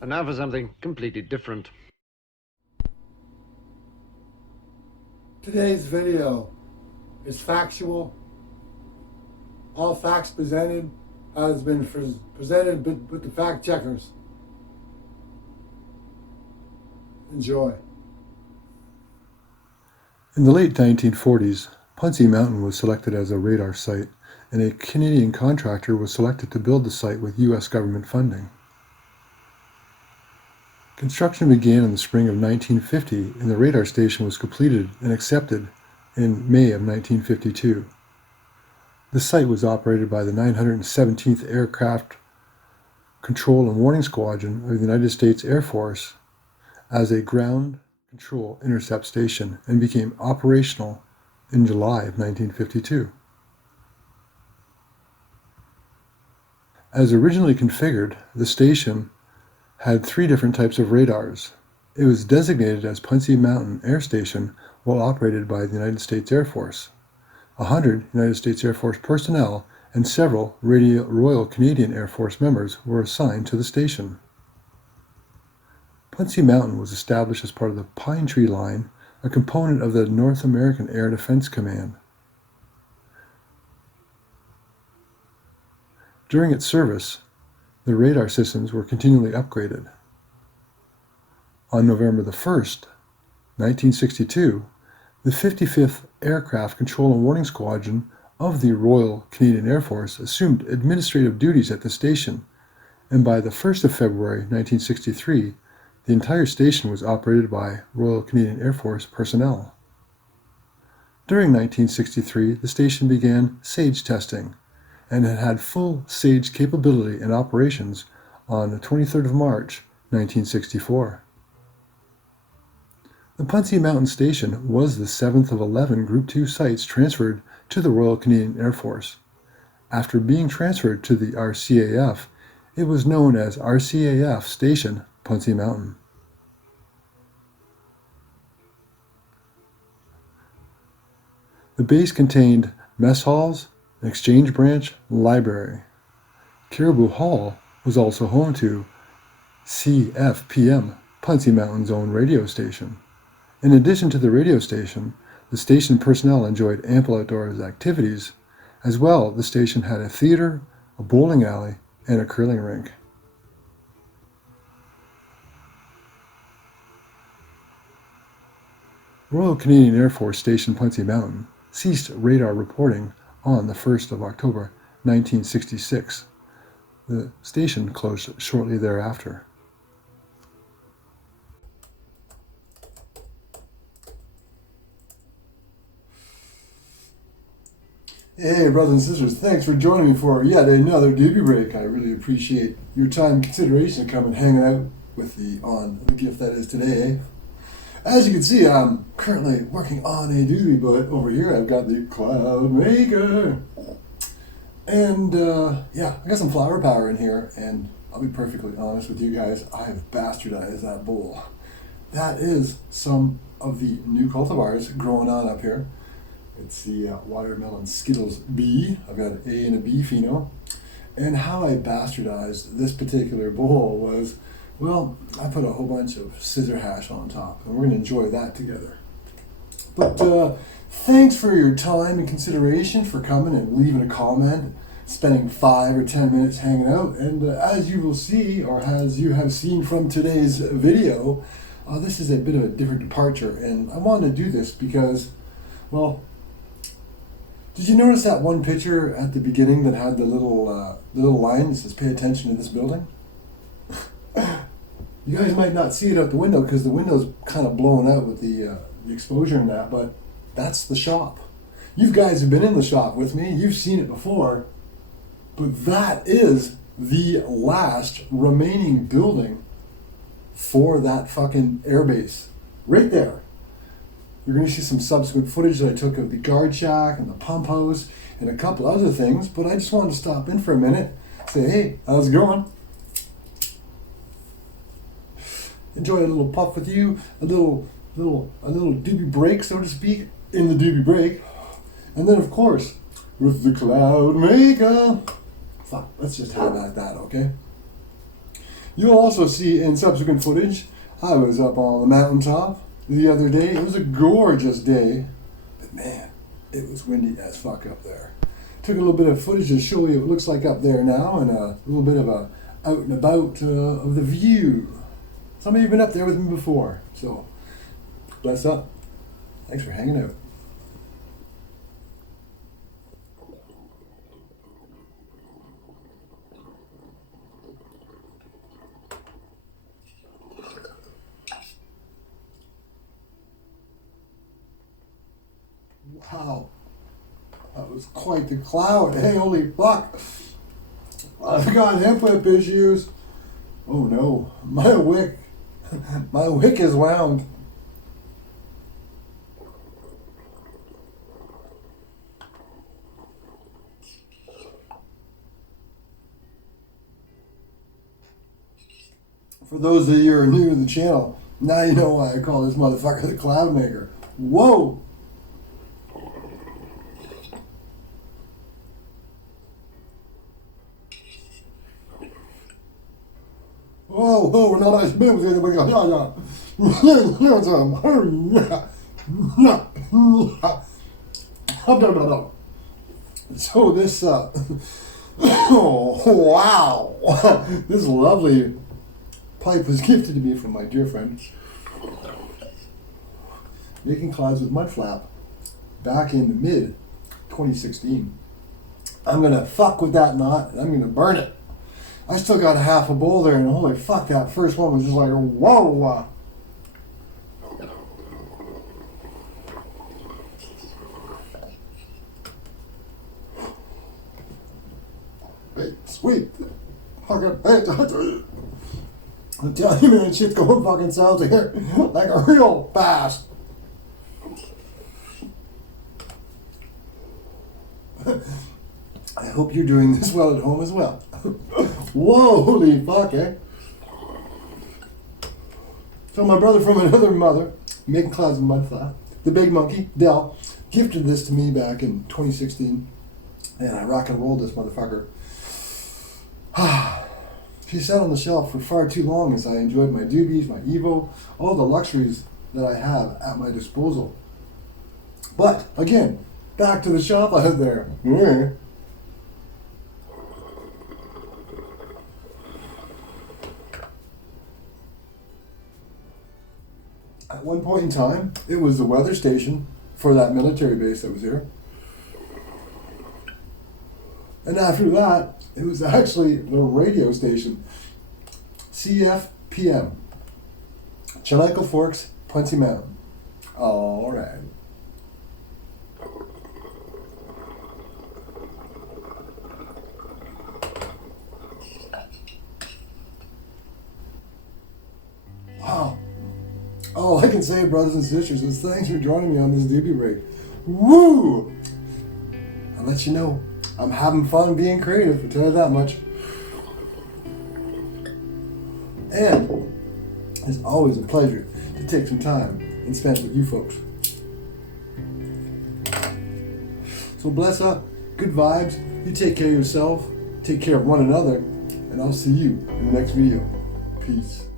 And now for something completely different. Today's video is factual. All facts presented has been presented with the fact checkers. Enjoy. In the late 1940s, Puncy Mountain was selected as a radar site, and a Canadian contractor was selected to build the site with U.S. government funding. Construction began in the spring of 1950, and the radar station was completed and accepted in May of 1952. The site was operated by the 917th Aircraft Control and Warning Squadron of the United States Air Force as a ground control intercept station and became operational in July of 1952. As originally configured, the station had three different types of radars. It was designated as Puncy Mountain Air Station while operated by the United States Air Force. 100 United States Air Force personnel and several Royal Canadian Air Force members were assigned to the station. Puncy Mountain was established as part of the Pine Tree Line, a component of the North American Air Defense Command. During its service, the radar systems were continually upgraded. On November the 1st, 1962, the 55th Aircraft Control and Warning Squadron of the Royal Canadian Air Force assumed administrative duties at the station, and by the 1st of February 1963, the entire station was operated by Royal Canadian Air Force personnel. During 1963, the station began SAGE testing, and it had full SAGE capability and operations on the 23rd of March, 1964. The Puncy Mountain Station was the 7th of 11 Group 2 sites transferred to the Royal Canadian Air Force. After being transferred to the RCAF, it was known as RCAF Station Puncy Mountain. The base contained mess halls, an exchange branch, and library. Caribou Hall was also home to CFPM, Puncy Mountain's own radio station. In addition to the radio station, the station personnel enjoyed ample outdoors activities. As well, the station had a theater, a bowling alley, and a curling rink. Royal Canadian Air Force Station Puncy Mountain ceased radar reporting on the 1st of October 1966. The station closed shortly thereafter. Hey, brothers and sisters, thanks for joining me for yet another D00bie Break. I really appreciate your time and consideration to come and hang out with me on the gift that is today. As you can see, I'm currently working on a D00bie, but over here I've got the Cloud Maker. And I got some flower power in here, and I'll be perfectly honest with you guys, I have bastardized that bowl. That is some of the new cultivars growing on up here. It's the Watermelon Skittles B. I've got an A and a B pheno. And how I bastardized this particular bowl was, well, I put a whole bunch of scissor hash on top, and we're going to enjoy that together. But thanks for your time and consideration for coming and leaving a comment, spending 5 or 10 minutes hanging out. And as you will see, or as you have seen from today's video, this is a bit of a different departure. And I wanted to do this because, well, did you notice that one picture at the beginning that had the little line that says, "Pay attention to this building"? You guys might not see it out the window because the window's kind of blown out with the exposure and that, but that's the shop. You guys have been in the shop with me. You've seen it before. But that is the last remaining building for that fucking airbase. Right there. You're going to see some subsequent footage that I took of the guard shack and the pump house and a couple other things, but I just wanted to stop in for a minute, say, hey, how's it going? Enjoy a little puff with you, a little D00bie break, so to speak, in the D00bie break. And then, of course, with the Cloud Maker. Fuck, let's just have at that, okay? You'll also see in subsequent footage, I was up on the mountaintop the other day. It was a gorgeous day, but man, it was windy as fuck up there. Took a little bit of footage to show you what it looks like up there now, and a little bit of a out and about of the view. Some of you have been up there with me before, so bless up. Thanks for hanging out. Wow, that was quite the cloud. Hey, holy fuck. I've got hip whip issues. Oh no, my wick is wound. For those of you who are new to the channel, now you know why I call this motherfucker the Cloud Maker. Whoa! Whoa, we're not as big as anybody else. So this, oh, wow, this lovely pipe was gifted to me from my dear friend. Making clouds with mud flap back in mid 2016. I'm gonna fuck with that knot and I'm gonna burn it. I still got half a bowl there, and holy fuck, that first one was just like, whoa. Hey, sweet. Fucking, hey, I'm telling you, man, shit's going fucking south here, like a real fast. I hope you're doing this well at home as well. Whoa, holy fuck, eh? So my brother from another mother, making clouds of mud flap, the big monkey, Dell, gifted this to me back in 2016, and I rock and rolled this motherfucker. She sat on the shelf for far too long as I enjoyed my doobies, my Evo, all the luxuries that I have at my disposal. But, again, back to the shop out there. At one point in time, it was the weather station for that military base that was here. And after that, it was actually the radio station, CFPM, Chinico Forks, Punty Mountain. All right. Wow. All I can say, brothers and sisters, is thanks for joining me on this D00bie Break. Woo! I'll let you know, I'm having fun being creative, I'll tell you that much. And it's always a pleasure to take some time and spend with you folks. So bless up, good vibes, you take care of yourself, take care of one another, and I'll see you in the next video. Peace.